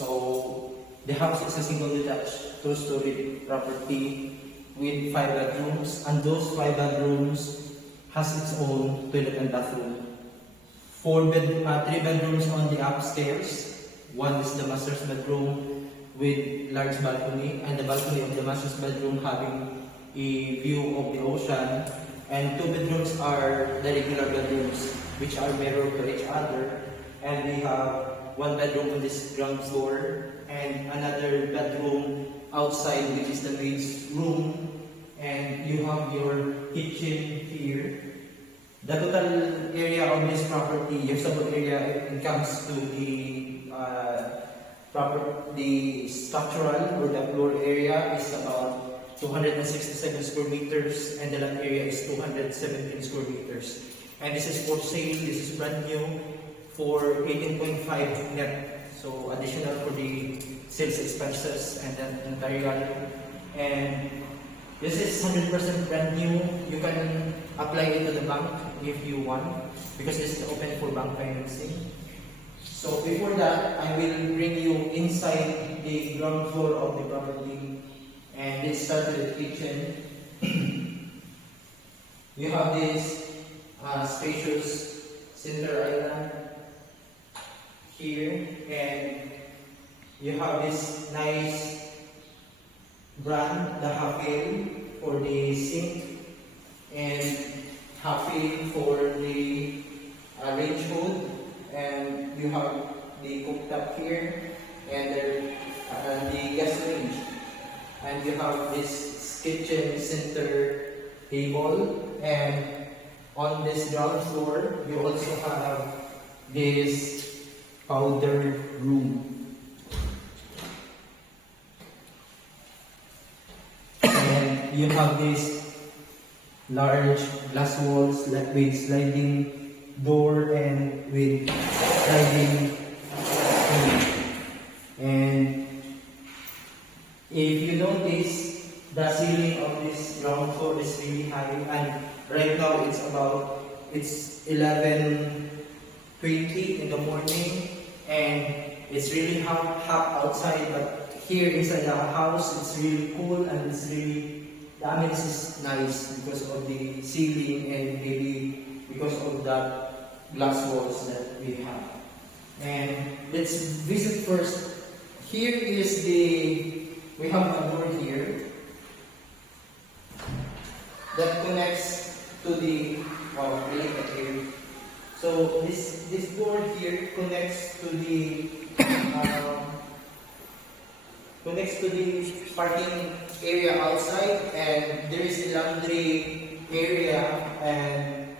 So the house is a single detached two-story property with 5 bedrooms, and those 5 bedrooms has its own toilet and bathroom. 3 bedrooms on the upstairs. One is the master's bedroom with large balcony, and the balcony of the master's bedroom having a view of the ocean. And 2 bedrooms are the regular bedrooms, which are mirrored to each other. And we have 1 bedroom on this ground floor, and another bedroom outside, which is the maid's room. And you have your kitchen here. The total area of this property, usable area, it comes to the structural or the floor area is about 267 square meters, and the land area is 217 square meters. And this is for sale. This is brand new for 18.5 net. So additional for the sales expenses and then notarial. And this is 100% brand new. You can apply it to the bank if you want, because this is open for bank financing. So before that, I will bring you inside the ground floor of the property, and let's start with the kitchen. You have this spacious center island here, and you have this nice brand, the Hafil, for the sink, and Hafil for the range hood, and you have the cooktop here, and the gas range, and you have this kitchen center table, and on this ground floor you also have this powder room. And you have this large glass walls with sliding door and with sliding screen. And if you notice, the ceiling of this ground floor is really high, and right now it's 11:20 in the morning, and it's really hot outside, but here inside the house it's really cool, and the ambience is nice because of the ceiling and maybe because of the glass walls that we have. And let's visit first. Here is we have a door here that connects to the here. So this door here connects to the parking area outside, and there is a laundry area and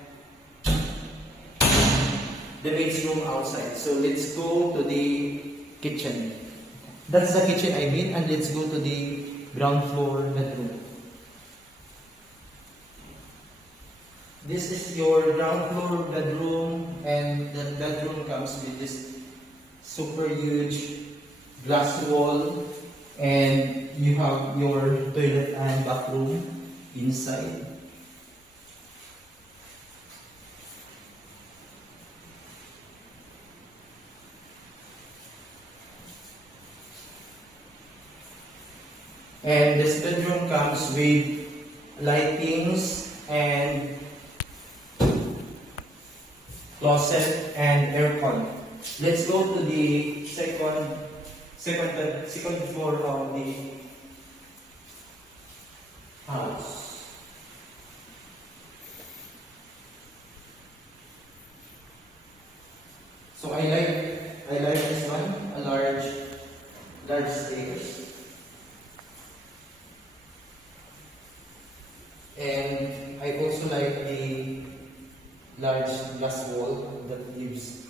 the maid's room outside. So let's go to the kitchen. That's the kitchen I mean, and let's go to the ground floor bedroom. This is your ground floor bedroom, and the bedroom comes with this super huge glass wall, and you have your toilet and bathroom inside. And this bedroom comes with lightings and closet and aircon. Let's go to the second floor of the house. So I like this one, a large stairs. And I also like the large glass wall that gives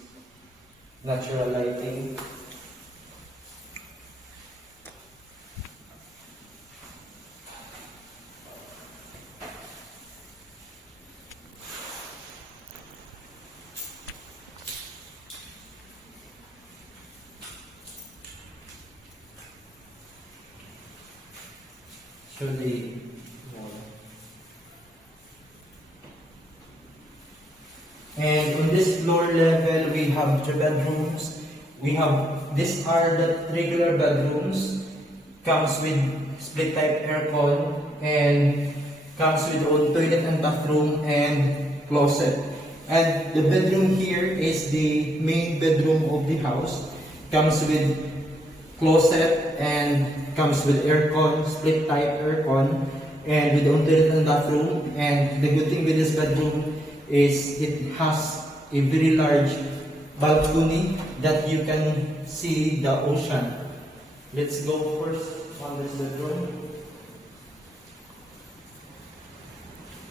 natural lighting. Surely more. And on this floor level, we have 3 bedrooms We have, these are the regular bedrooms, comes with split type aircon, and comes with own toilet and bathroom and closet. And the bedroom here is the main bedroom of the house, comes with closet and comes with aircon, split type aircon, and with own toilet and bathroom. And the good thing with this bedroom is it has a very large balcony that you can see the ocean. Let's go first on this bedroom.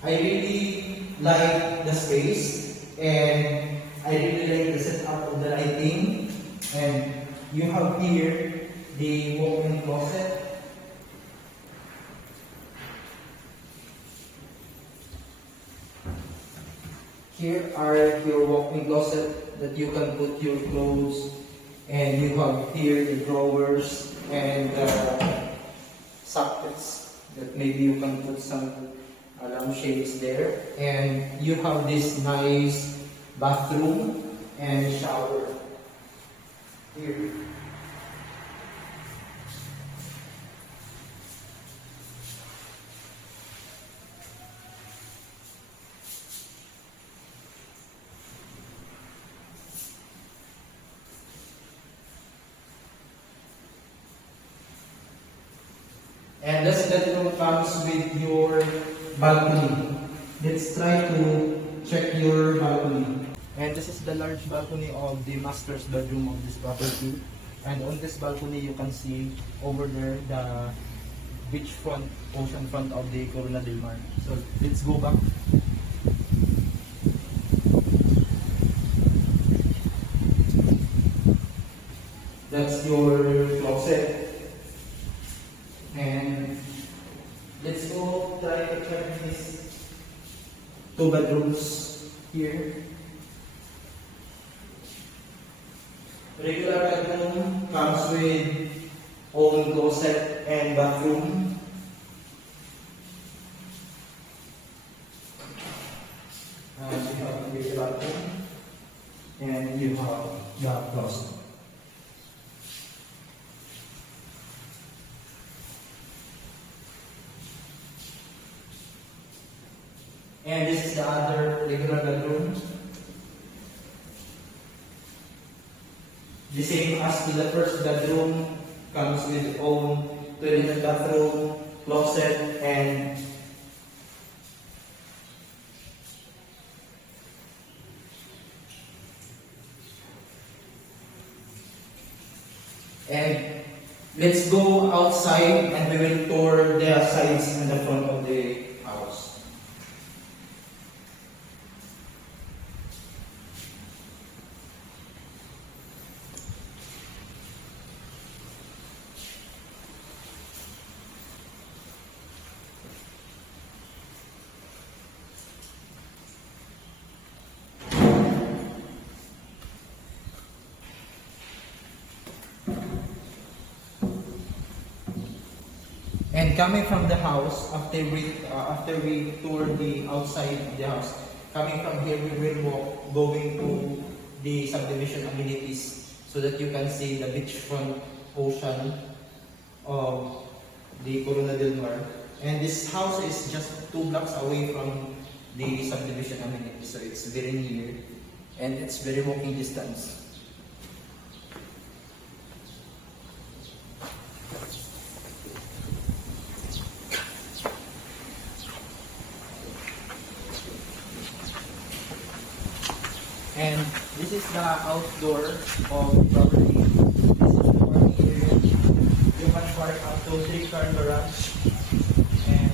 I really like the space, and I really like the setup of the lighting. And you have here the walk-in closet. Here are your walk-in closet that you can put your clothes, and you have here the drawers and sockets that maybe you can put some lampshades there. And you have this nice bathroom and shower here. And this bedroom comes with your balcony. Let's try to check your balcony. And this is the large balcony of the master's bedroom of this property. And on this balcony, you can see over there the beachfront, ocean front of the Corona del Mar. So let's go back. That's your closet. And let's go try to check these two bedrooms here. Regular bedroom comes with own closet and bathroom. And you have the bathroom, and you have the closet. And this is the other regular bedroom. The same as to the first bedroom, comes with own toilet and bathroom, closet, and let's go outside and we will tour the sides and the front of the house. And coming from the house, after we tour the outside of the house, coming from here we will walk going to the subdivision amenities so that you can see the beachfront ocean of the Corona del Mar. And this house is just 2 blocks away from the subdivision amenities, so it's very near and it's very walking distance. And this is the outdoor of the property. This is the parking area. You can park up to 3-car garage. And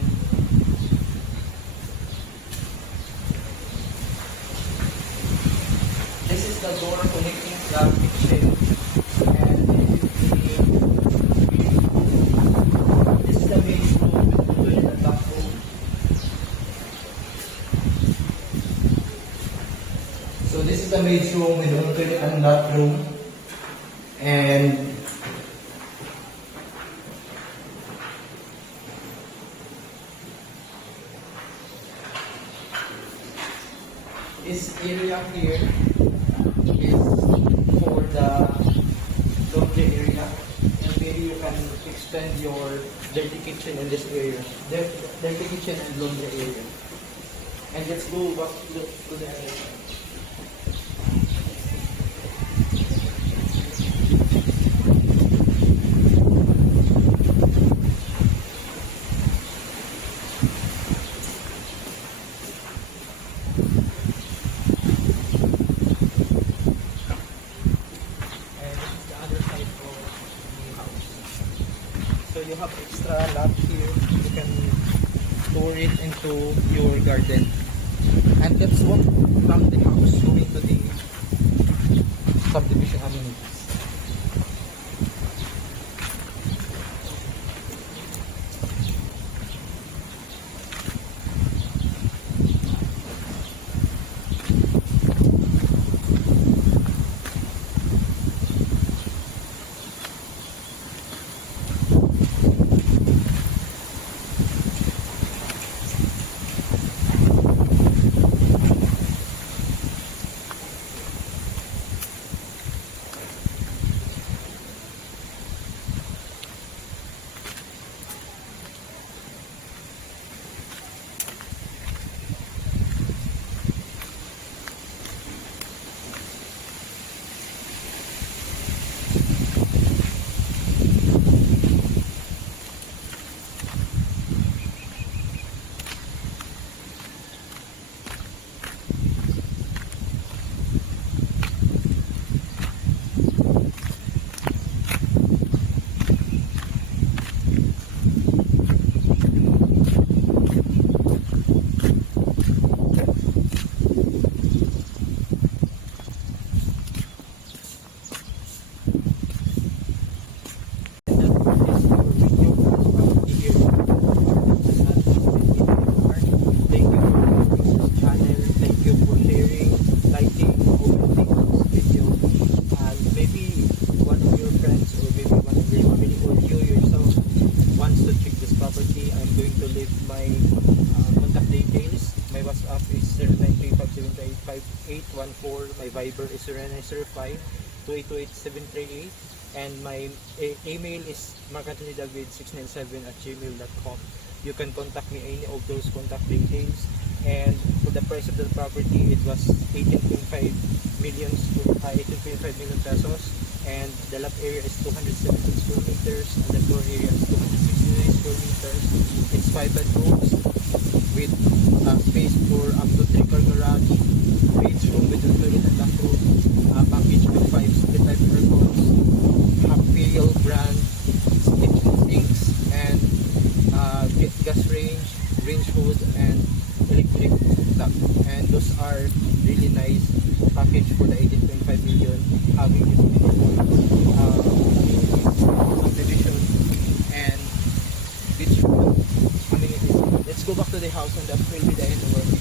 this is the door connecting the kitchen. And this is the main room with the toilet and bathroom. So this is the maid's room with own toilet and bathroom, and this area here is for the area you can extend your dirty kitchen in this area. Dirty kitchen and laundry area. And let's go back to the other side. So you have extra lot here. You can store it into your garden. And let's walk from the house going to the subdivision amenities. My Viber is 0905-2828-738, and my email is marcanthonydavid697@gmail.com. You can contact me any of those contact details. And for the price of the property, it was 18.5 million pesos, and the lot area is 217 square meters, and the floor area is 269 square meters. It's 5 bedrooms with space for up to 3 car garage, bedroom with a toilet and bathroom, package with 5 split-type aircons, Happil brand kitchen sinks, and gas range hood, and electric tap. And those are really nice package for the 18.5 million, having this beautiful subdivision and beachfront amenities. Let's go back to the house, and that will be the end of our video.